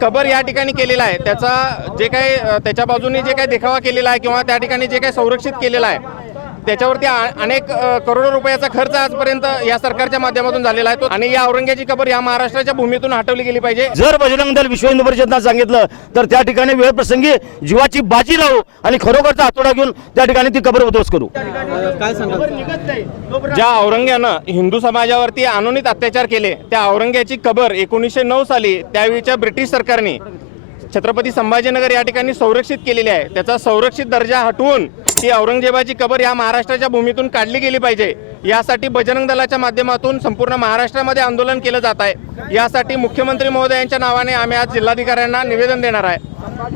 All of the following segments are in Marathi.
कबर या ठिकाणी केलेला आहे. त्याचा जे काही त्याच्या बाजूने जे काही देखावा केलेला आहे किंवा त्या ठिकाणी जे काही संरक्षित केलेला आहे त्याच्यावरती अनेक करोडो रुपयाचा खर्च आजपर्यंत या सरकारच्या माध्यमातून झालेला आहे तो. आणि या औरंग्याची कबर या महाराष्ट्राच्या भूमीतून हटवली गेली पाहिजे. जर बजरंग दल विश्व हिंदू परिषदनं सांगितलं तर त्या ठिकाणी वेळ प्रसंगी जीवाची बाजी लावू आणि खरोखरचा हातोडा घेऊन त्या ठिकाणी ती कबर उद्ध्वस्त करू. काय सांगाल? ज्या औरंग्यानं हिंदू समाजावरती अनुनित अत्याचार केले त्या औरंग्याची कबर एकोणीसशे नऊ साली त्यावेळीच्या ब्रिटिश सरकारने छत्रपती संभाजीनगर या ठिकाणी संरक्षित केलेली आहे. त्याचा संरक्षित दर्जा हटवून ती औरंगजेबाची कबर या महाराष्ट्राच्या भूमीतून काढली गेली पाहिजे. यासाठी बजरंग दलाच्या माध्यमातून संपूर्ण महाराष्ट्रामध्ये आंदोलन केलं जात आहे. यासाठी मुख्यमंत्री महोदयांच्या नावाने आम्ही आज जिल्हाधिकाऱ्यांना निवेदन देणार आहे.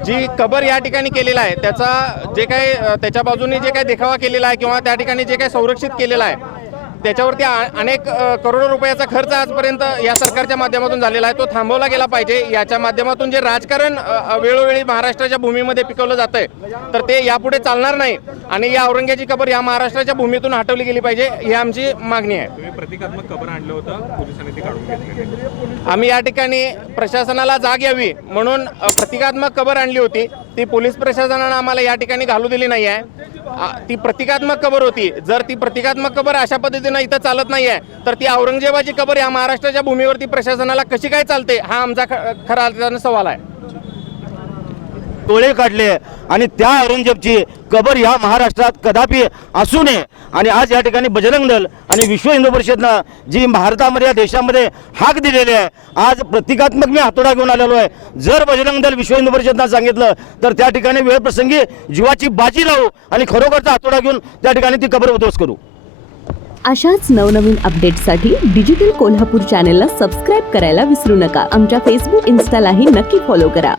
जी कबर या ठिकाणी केलेला आहे त्याचा जे काही त्याच्या बाजूने जे काही देखावा केलेला आहे किंवा त्या ठिकाणी जे काही संरक्षित केलेला आहे त्याच्यावरती अनेक करोडो रुपयाचा खर्च आजपर्यंत या सरकारच्या माध्यमातून झालेला आहे. तो थांबवला गेला पाहिजे. याच्या माध्यमातून जे राजकारण वेळोवेळी महाराष्ट्राच्या भूमीमध्ये पिकवलं जात आहे तर ते यापुढे चालणार नाही. आणि या औरंग्याची कबर या महाराष्ट्राच्या भूमीतून हटवली गेली पाहिजे ही आमची मागणी आहे. प्रतिकात्मक कबर आणलं होतं पोलिसांनी ते काढून घेतलेली आम्ही या ठिकाणी प्रशासनाला जाग यावी म्हणून प्रतिकात्मक कबर आणली होती. ती पोलीस प्रशासनानं आम्हाला या ठिकाणी घालू दिली नाही आहे ती प्रतिकात्मक कबर होती. जर ती प्रतिकात्मक कबर अशा पद्धतीनं इथं चालत नाही आहे तर ती औरंगजेबाची कबर या महाराष्ट्राच्या भूमीवरती प्रशासनाला कशी काय चालते हा आमचा ख- खरा सवाल आहे. टोळे काढले आणि त्या औरंगजेबची कबर या महाराष्ट्रात कदापि असू नये. आणि आज या ठिकाणी बजरंग दल आणि विश्व हिंदू परिषदनं जी भारतामध्ये या देशामध्ये हाक दिलेली आहे आज प्रतिकात्मक मी हातोडा घेऊन आलेलो आहे. जर बजरंग दल विश्व हिंदू परिषदनं सांगितलं तर त्या ठिकाणी वेळप्रसंगी जीवाची बाजी लावू आणि खरोखरचा हातोडा घेऊन त्या ठिकाणी ती कबर उद्ध्वस्त करू. अशाच नवनवीन अपडेट्ससाठी डिजिटल कोल्हापूर चॅनेलला सबस्क्राईब करायला विसरू नका. आमच्या फेसबुक इन्स्टालाही नक्की फॉलो करा.